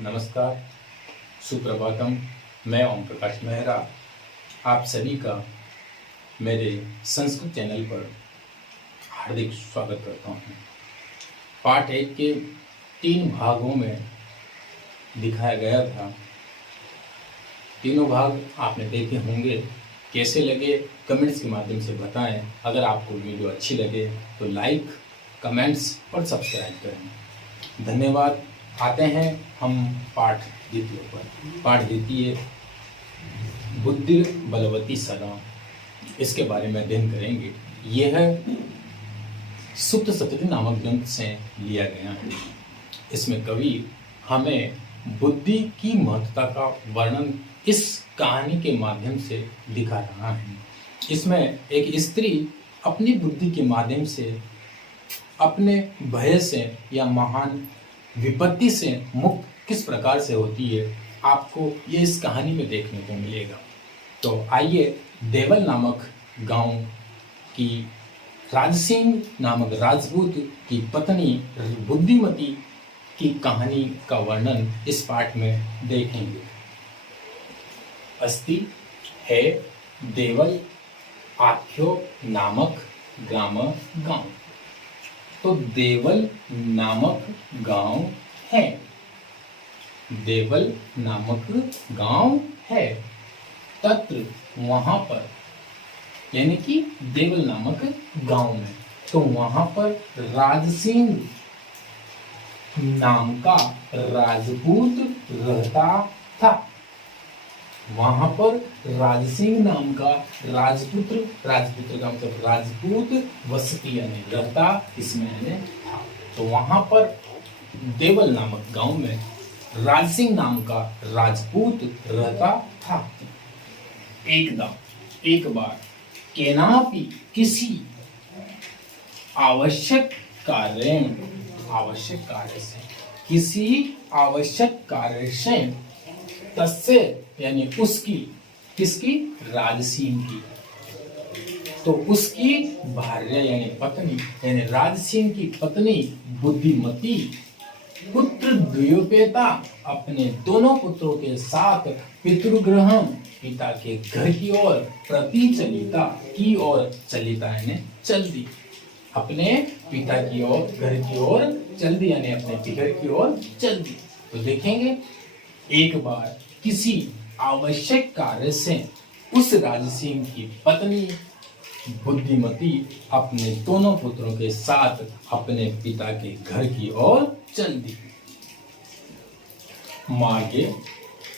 नमस्कार, सुप्रभातम। मैं ओम प्रकाश मेहरा आप सभी का मेरे संस्कृत चैनल पर हार्दिक स्वागत करता हूँ। पाठ 1 के 3 भागों में दिखाया गया था। तीनों भाग आपने देखे होंगे। कैसे लगे कमेंट्स के माध्यम से बताएं। अगर आपको वीडियो अच्छी लगे तो लाइक, कमेंट्स और सब्सक्राइब करें। धन्यवाद। आते हैं हम पाठ द्वितीय पर। पाठ द्वितीय बुद्धि बलवती सदा, इसके बारे में अध्ययन करेंगे। यह सुप्त सप्तति नामक ग्रंथ से लिया गया है। इसमें कवि हमें बुद्धि की महत्ता का वर्णन इस कहानी के माध्यम से दिखा रहा है। इसमें एक स्त्री अपनी बुद्धि के माध्यम से अपने भय से या महान विपत्ति से मुक्त किस प्रकार से होती है, आपको ये इस कहानी में देखने को मिलेगा। तो आइए देवल नामक गांव की राजसिंह नामक राजपूत की पत्नी बुद्धिमती की कहानी का वर्णन इस पाठ में देखेंगे। अस्ति है देवल आख्यो नामक गांव। तो देवल नामक गांव है। देवल नामक गांव है। तत्र वहां पर, यानी कि देवल नामक गांव में, तो वहां पर राजसिंह नाम का राजपूत रहता था। वहां पर राजसिंह नाम का राजपुत्र का मतलब राजपूत वसती यानी रहता, इसमें यानी था। तो वहां पर देवल नामक गांव में राजसिंह नाम का राजपूत रहता था। एक बार केनापि किसी आवश्यक कार्य से तस्से यानी उसकी, किसकी, राजसिंह की, तो उसकी भार्य यानी पत्नी, यानी राजसिंह की पत्नी बुद्धिमती पुत्र द्वयोपेता अपने दोनों पुत्रों के साथ पितृगृह पिता के घर की ओर प्रति चलिता यानी चल दी। अपने पिता की ओर, घर की ओर चल दी, यानी अपने पितर की ओर चल दी। तो देखेंगे, एक बार किसी आवश्यक कार्य से उस राजसिंह की पत्नी बुद्धिमती अपने दोनों पुत्रों के साथ अपने पिता के घर की ओर चल दी। मार्गे,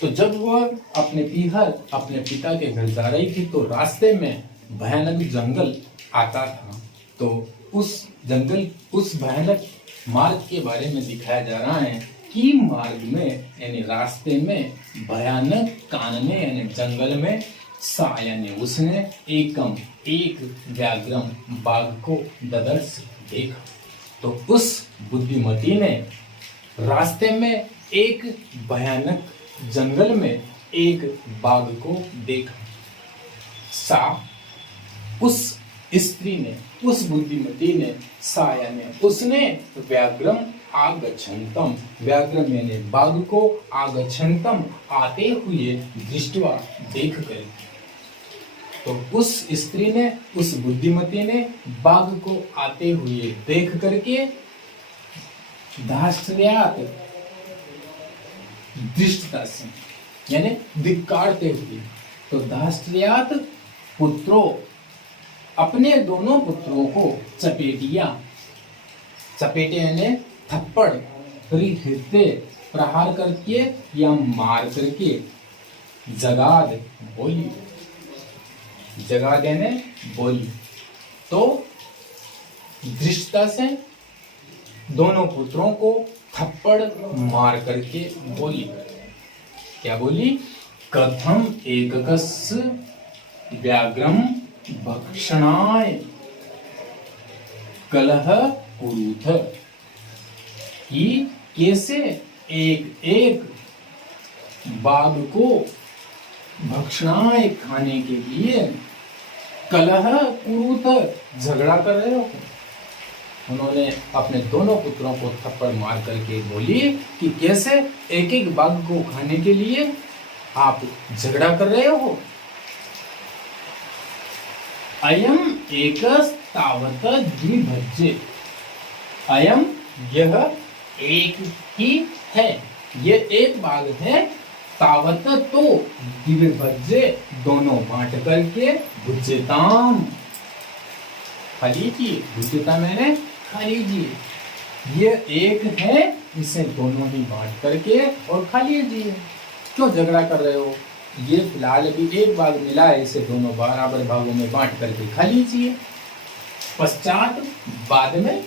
तो जब वह अपने पिता के घर जा रही थी तो रास्ते में भयानक जंगल आता था। तो उस भयानक मार्ग के बारे में दिखाया जा रहा है कि मार्ग में यानी रास्ते में भयानक कानने यानी जंगल में सा यानी उसने एक व्याघ्रम बाघ को ददर्श देखा। तो उस बुद्धिमती ने रास्ते में एक भयानक जंगल में एक बाघ को देखा। सा उस स्त्री ने, उस बुद्धिमती ने, सा यानी उसने व्याघ्रम आगच्छन्तम, व्याघ्रम यानी बाघ को आगच्छन्तम आते हुए दृष्टवा देख कर, तो उस स्त्री ने, उस बुद्धिमती ने बाघ को आते हुए देख करके धास्त्र्यात दृष्टता से यानी धिक्कारते हुए, तो धास्त्र्यात पुत्रों अपने दोनों पुत्रों को चपेटे यानी थप्पड़ हृदय प्रहार करके या मार करके जगाद बोली। तो दृष्टता से दोनों पुत्रों को थप्पड़ मार करके बोली। क्या बोली? कथम एककस् व्याघ्रम भक्षणाय कलह कुरुथ, कि कैसे एक बाघ को भक्षणाय खाने के लिए कलह कुरुथ झगड़ा कर रहे हो। उन्होंने अपने दोनों पुत्रों को थप्पड़ मार करके बोली कि कैसे एक एक बाघ को खाने के लिए आप झगड़ा कर रहे हो। अयम एकस तावत द्विभज्य, अयम यह एक ही है, ये एक बाघ है, तावत तो द्विभज्य दोनों बांट करके, भुज्यताम खा लीजिए, भुज्यता मैंने खा लीजिए, ये एक है, इसे दोनों ही बांट करके और खा लीजिए। क्यों झगड़ा कर रहे हो, ये फिलहाल अभी एक बाघ मिला है, इसे दोनों बराबर भागों में बांट करके खा लीजिए। पश्चात बाद में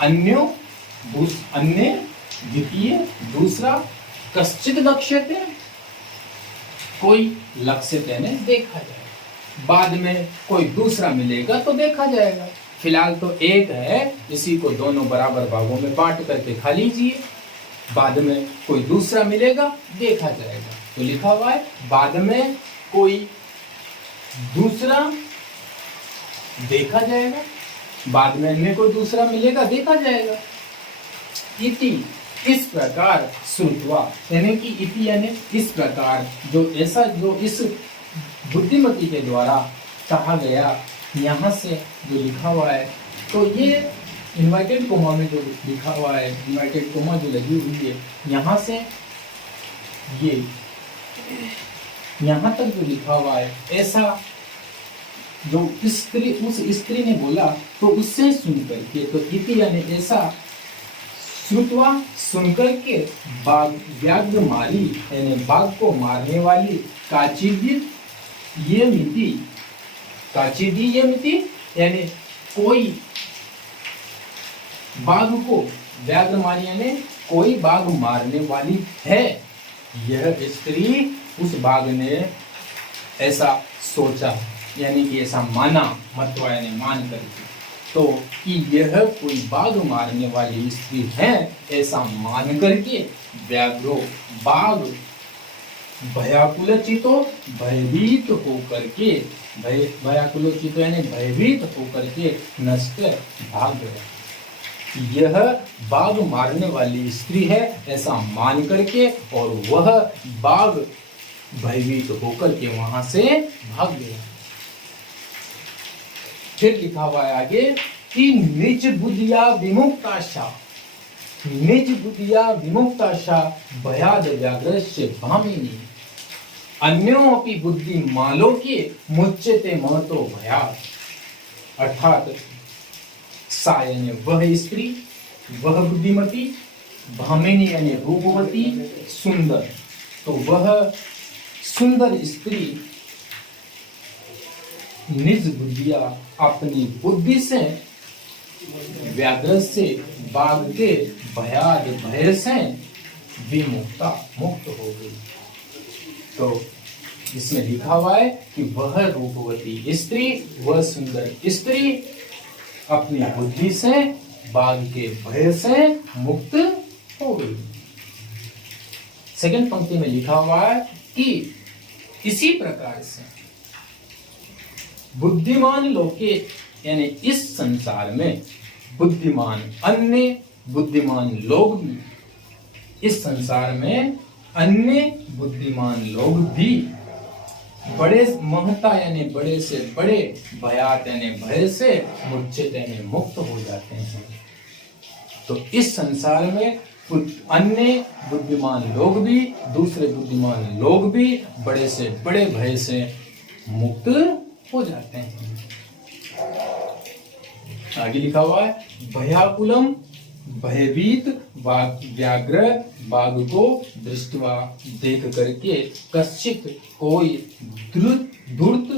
अन्य द्वितीय दूसरा, कश्चित लक्ष्यते कोई लक्ष्यते ने देखा जाए, बाद में कोई दूसरा मिलेगा तो देखा जाएगा। फिलहाल तो एक है, इसी को दोनों बराबर भागों में बांट करके खा लीजिए, बाद में कोई दूसरा मिलेगा देखा जाएगा। तो लिखा हुआ है बाद में कोई दूसरा देखा जाएगा, बाद में अन्य कोई दूसरा मिलेगा देखा जाएगा। इति इस प्रकार श्रुत्वा, यानी कि इति यानी इस प्रकार, जो ऐसा जो इस बुद्धिमती के द्वारा कहा गया, यहाँ से जो लिखा हुआ है, तो ये इन्वर्टेड कोमा में जो लिखा हुआ है, इन्वर्टेड कोमा जो लगी हुई है, यहाँ से ये यहाँ तक जो लिखा हुआ है, ऐसा जो स्त्री उस स्त्री ने बोला तो उससे सुनकर के, तो इति यानी ऐसा, श्रुत्वा सुनकर के, बाघ व्याघ्र मारी यानी बाघ को मारने वाली, काचिदी ये मिति, काचिदी ये मिति यानी कोई बाघ को, व्याघ्र मारी यानी कोई बाघ मारने वाली है। यह स्त्री उस बाघ ने ऐसा सोचा, यानी कि ऐसा माना, मतवा यानी मान करके, तो कि यह कोई बाघ मारने वाली स्त्री है, ऐसा मान करके व्याघ्रो बाघ भयाकुलचितो भयभीत होकर के, भयाकुलचितो यानी भयभीत होकर के नष्ट भाग गया। यह बाघ मारने वाली स्त्री है ऐसा मान करके, और वह बाघ भयभीत होकर के वहां से भाग गया। फिर लिखा हुआ है आगे कि निज बुद्धिया विमुक्ताशा, निज बुद्धिया विमुक्ताशा भयाद व्याघ्रस्य भामिनी, अन्योपि बुद्धि मालोके मुच्यते महतो भयात्। अर्थात सा यानी वह स्त्री, वह बुद्धिमती, भामिनी यानी रूपवती, सुंदर, तो वह सुंदर स्त्री निज बुद्धिया अपनी बुद्धि से, व्याघ्र से, बाघ के भयाद भय से विमुक्ता मुक्त हो गई। तो इसमें लिखा हुआ है कि वह रूपवती स्त्री, वह सुंदर स्त्री अपनी बुद्धि से, बाघ के भय से मुक्त हो गई। सेकंड पंक्ति में लिखा हुआ है कि इसी प्रकार से बुद्धिमान लोके यानी इस संसार में बुद्धिमान अन्य बुद्धिमान लोग भी, इस संसार में अन्य बुद्धिमान लोग भी बड़े महता यानी बड़े से बड़े, भयात यानी भय से, मूर्छित यानी मुक्त हो जाते हैं। तो इस संसार में अन्य बुद्धिमान लोग भी, दूसरे बुद्धिमान लोग भी बड़े से बड़े भय से मुक्त हो जाते हैं। आगे लिखा हुआ है भयाकुलम भयभीत व्याघ्र बाघ को दृष्टवा देख करके, कश्चित कोई धूर्त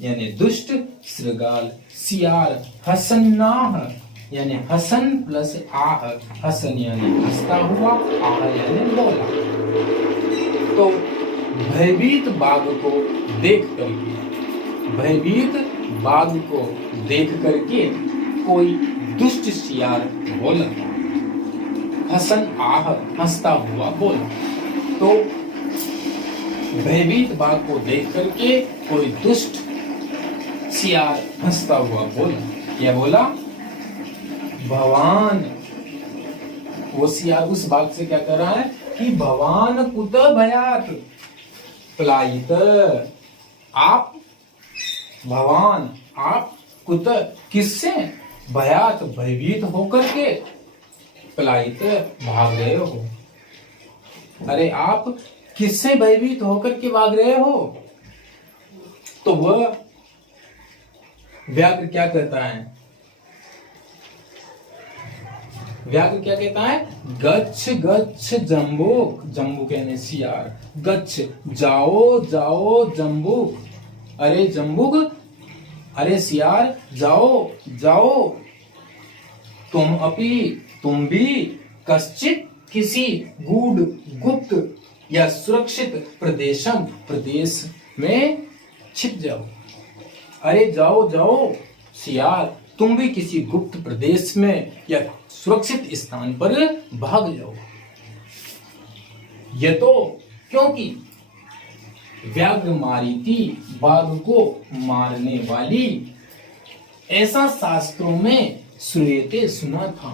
यानी दुष्ट, श्रृगाल सियार हसन्नाह यानी हसन प्लस आह, हसन यानी हंसता हुआ, आह यानी बोला। तो भयभीत बाघ को देख करके, भयभीत बाघ को देख करके कोई दुष्ट सियार बोला, हसन आह हंसता हुआ बोला। तो भयभीत बाघ को देख करके कोई दुष्ट सियार हंसता हुआ बोला। क्या बोला भवान, वो सियार उस बाघ से क्या कर रहा है कि भवान कुत भयात पलायित, आप भवान आप कुत किससे, भयात भयभीत होकर के, पलायित भाग रहे हो। अरे आप किससे भयभीत होकर के भाग रहे हो? तो वह व्याघ्र क्या कहता है? व्याघ्र क्या कहता है? गच्छ गच्छ जम्बूक, जम्बूक यानी सियार, गच्छ जाओ जाओ जम्बूक, अरे जम्बूक, अरे सियार जाओ जाओ, तुम भी कश्चित किसी गूढ़ गुप्त या सुरक्षित प्रदेश में छिप जाओ। अरे जाओ जाओ सियार, तुम भी किसी गुप्त प्रदेश में या सुरक्षित स्थान पर भाग जाओ। ये तो क्योंकि व्याघ्र मारीति, बाघ को मारने वाली, ऐसा शास्त्रों में श्रूयते सुना था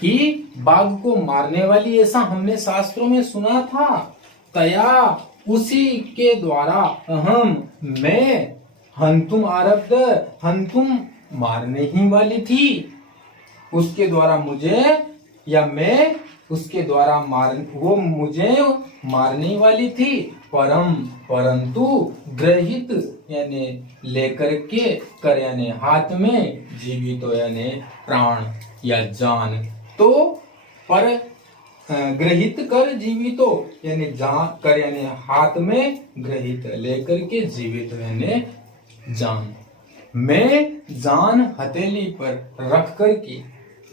कि बाघ को मारने वाली, ऐसा हमने शास्त्रों में सुना था। तया उसी के द्वारा अहम मैं हंतुम आरब्ध, हंतुम मारने ही वाली थी, उसके द्वारा मुझे, या मैं उसके द्वारा वो मुझे मारने वाली थी। परंतु गृहित यानी लेकर के, कर यानी हाथ में, जीवित यानी प्राण या जान, तो पर ग्रहित कर जीवितो यानी कर यानी हाथ में, ग्रहित लेकर के, जीवित यानी जान, मैं जान हथेली पर रख कर के,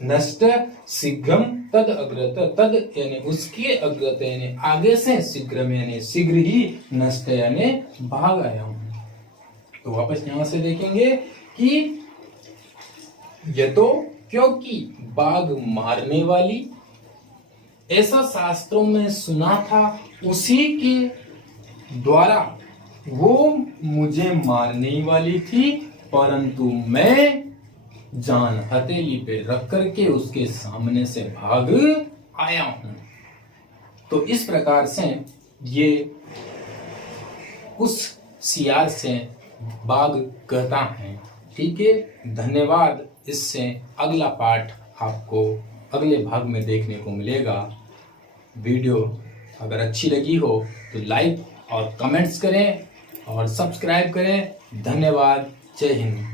नष्ट शीघ्रम तद अग्रत, तद यानी उसके अग्रत यानी आगे से, शीघ्रम यानी शीघ्र ही, नष्ट यानी भाग आया हूं। तो वापस यहां से देखेंगे कि ये तो क्योंकि बाघ मारने वाली, ऐसा शास्त्रों में सुना था, उसी के द्वारा वो मुझे मारने वाली थी, परंतु मैं जान हथेली पे रख करके उसके सामने से भाग आया हूं। तो इस प्रकार से ये उस सियार से बाघ कहता है। ठीक है, धन्यवाद। इससे अगला पाठ आपको अगले भाग में देखने को मिलेगा। वीडियो अगर अच्छी लगी हो तो लाइक और कमेंट्स करें और सब्सक्राइब करें। धन्यवाद। जय हिंद।